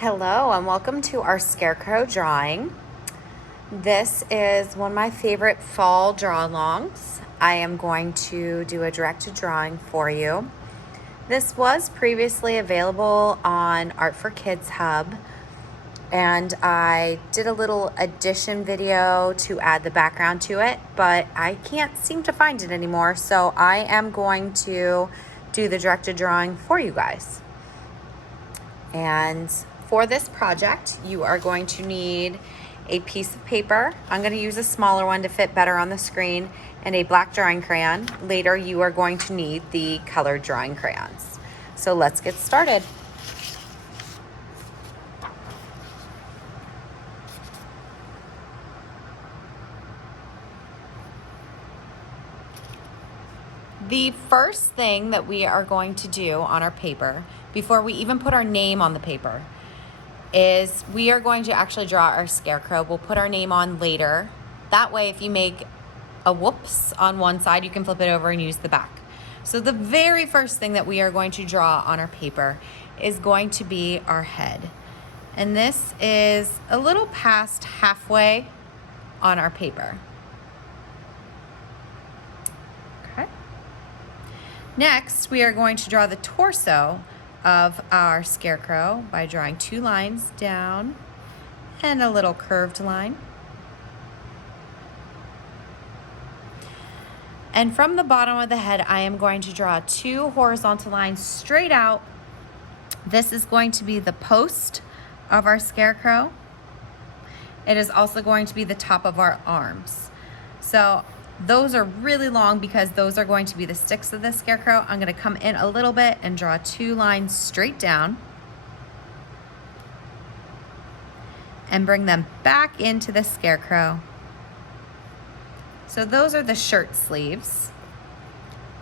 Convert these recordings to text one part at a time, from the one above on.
Hello and welcome to our Scarecrow drawing. This is one of my favorite fall draw-alongs. I am going to do a directed drawing for you. This was previously available on Art for Kids Hub, and I did a little addition video to add the background to it, but I can't seem to find it anymore, so I am going to do the directed drawing for you guys. And for this project, you are going to need a piece of paper. I'm going to use a smaller one to fit better on the screen, and a black drawing crayon. Later, you are going to need the colored drawing crayons. So let's get started. The first thing that we are going to do on our paper, before we even put our name on the paper, is we are going to actually draw our scarecrow. We'll put our name on later. That way, if you make a whoops on one side, you can flip it over and use the back. So the very first thing that we are going to draw on our paper is going to be our head. And this is a little past halfway on our paper. Okay. Next, we are going to draw the torso of our scarecrow by drawing two lines down and a little curved line. And from the bottom of the head, I am going to draw two horizontal lines straight out. This is going to be the post of our scarecrow. It is also going to be the top of our arms. So those are really long because those are going to be the sticks of the scarecrow. I'm going to come in a little bit and draw two lines straight down and bring them back into the scarecrow. So those are the shirt sleeves.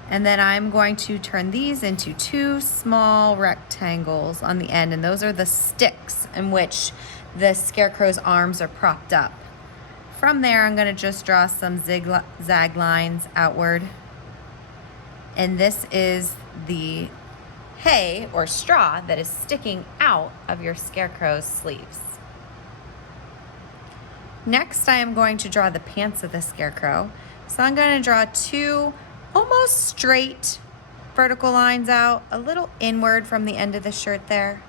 And then I'm going to turn these into two small rectangles on the end, and those are the sticks in which the scarecrow's arms are propped up. From there, I'm going to just draw some zigzag lines outward. And this is the hay or straw that is sticking out of your scarecrow's sleeves. Next, I am going to draw the pants of the scarecrow. So I'm going to draw two almost straight vertical lines out, a little inward from the end of the shirt there.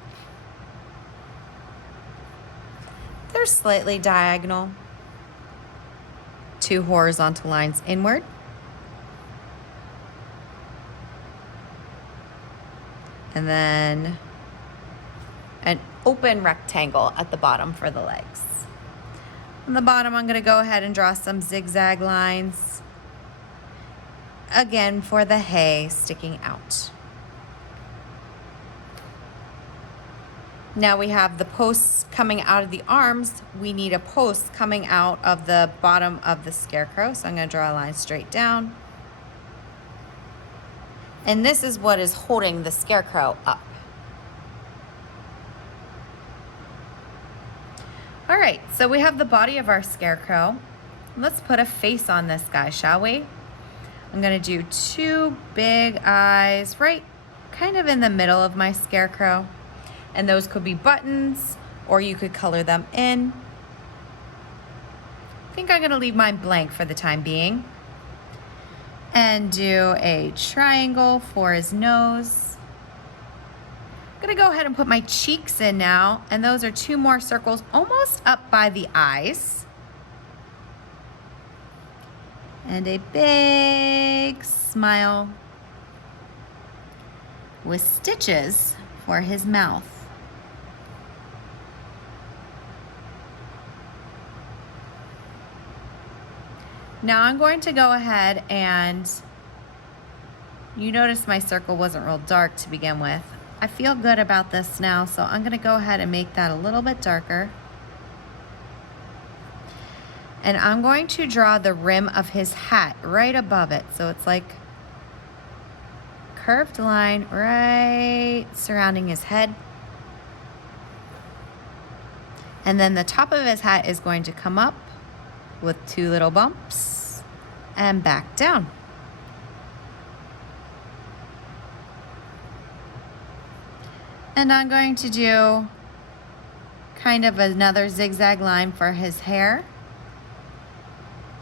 They're slightly diagonal. Two horizontal lines inward. And then an open rectangle at the bottom for the legs. On the bottom, I'm going to go ahead and draw some zigzag lines. Again, for the hay sticking out. Now we have the posts coming out of the arms. We need a post coming out of the bottom of the scarecrow. So I'm going to draw a line straight down. And this is what is holding the scarecrow up. All right, so we have the body of our scarecrow. Let's put a face on this guy, shall we? I'm going to do two big eyes right kind of in the middle of my scarecrow. And those could be buttons, or you could color them in. I think I'm going to leave mine blank for the time being. And do a triangle for his nose. I'm going to go ahead and put my cheeks in now. And those are two more circles almost up by the eyes. And a big smile with stitches for his mouth. Now I'm going to go ahead and you notice my circle wasn't real dark to begin with. I feel good about this now, so I'm going to go ahead and make that a little bit darker. And I'm going to draw the rim of his hat right above it. So it's like curved line right surrounding his head. And then the top of his hat is going to come up with two little bumps and back down. And I'm going to do kind of another zigzag line for his hair.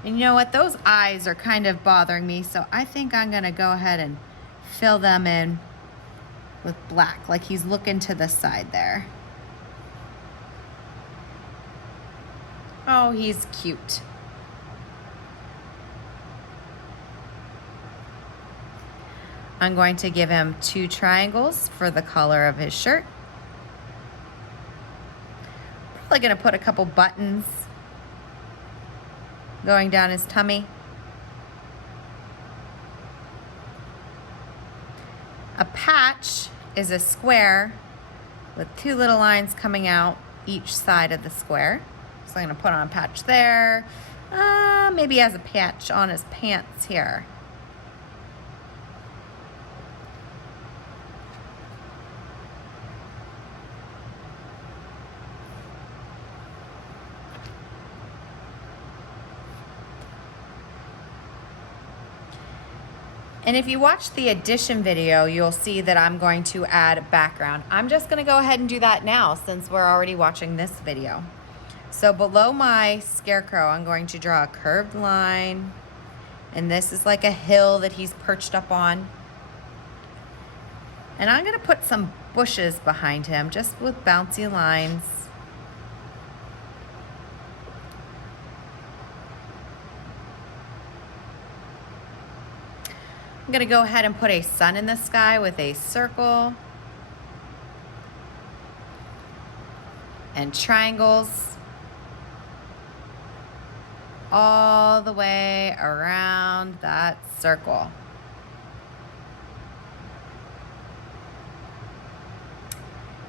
And you know what? Those eyes are kind of bothering me, so I think I'm gonna go ahead and fill them in with black, like he's looking to the side there. Oh, he's cute. I'm going to give him 2 triangles for the color of his shirt. Probably gonna put a couple buttons going down his tummy. A patch is a square with 2 little lines coming out each side of the square. So I'm gonna put on a patch there. Maybe he has a patch on his pants here. And if you watch the addition video, you'll see that I'm going to add background. I'm just gonna go ahead and do that now since we're already watching this video. So below my scarecrow, I'm going to draw a curved line. And this is like a hill that he's perched up on. And I'm gonna put some bushes behind him, just with bouncy lines. I'm gonna go ahead and put a sun in the sky with a circle and triangles all the way around that circle.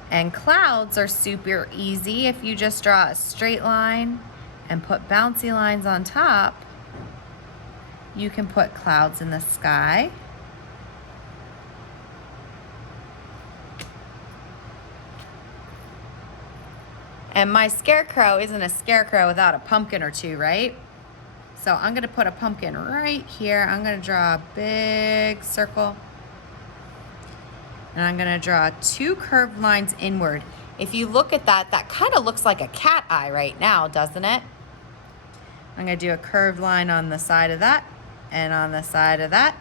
And clouds are super easy. If you just draw a straight line and put bouncy lines on top, you can put clouds in the sky. And my scarecrow isn't a scarecrow without a pumpkin or 2, right? So I'm gonna put a pumpkin right here. I'm gonna draw a big circle. And I'm gonna draw 2 curved lines inward. If you look at that, that kind of looks like a cat eye right now, doesn't it? I'm gonna do a curved line on the side of that and on the side of that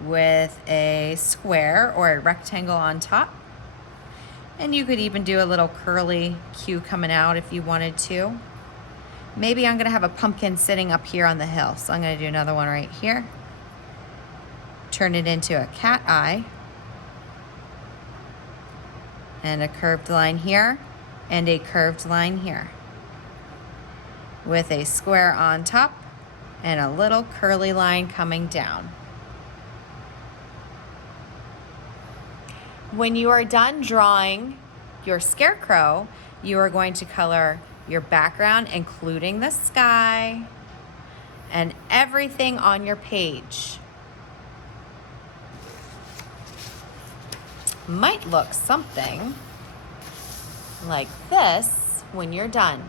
with a square or a rectangle on top. And you could even do a little curly Q coming out if you wanted to. Maybe I'm gonna have a pumpkin sitting up here on the hill. So I'm gonna do another one right here. Turn it into a cat eye. And a curved line here and a curved line here. With a square on top and a little curly line coming down. When you are done drawing your scarecrow, you are going to color your background, including the sky and everything on your page. Might look something like this when you're done.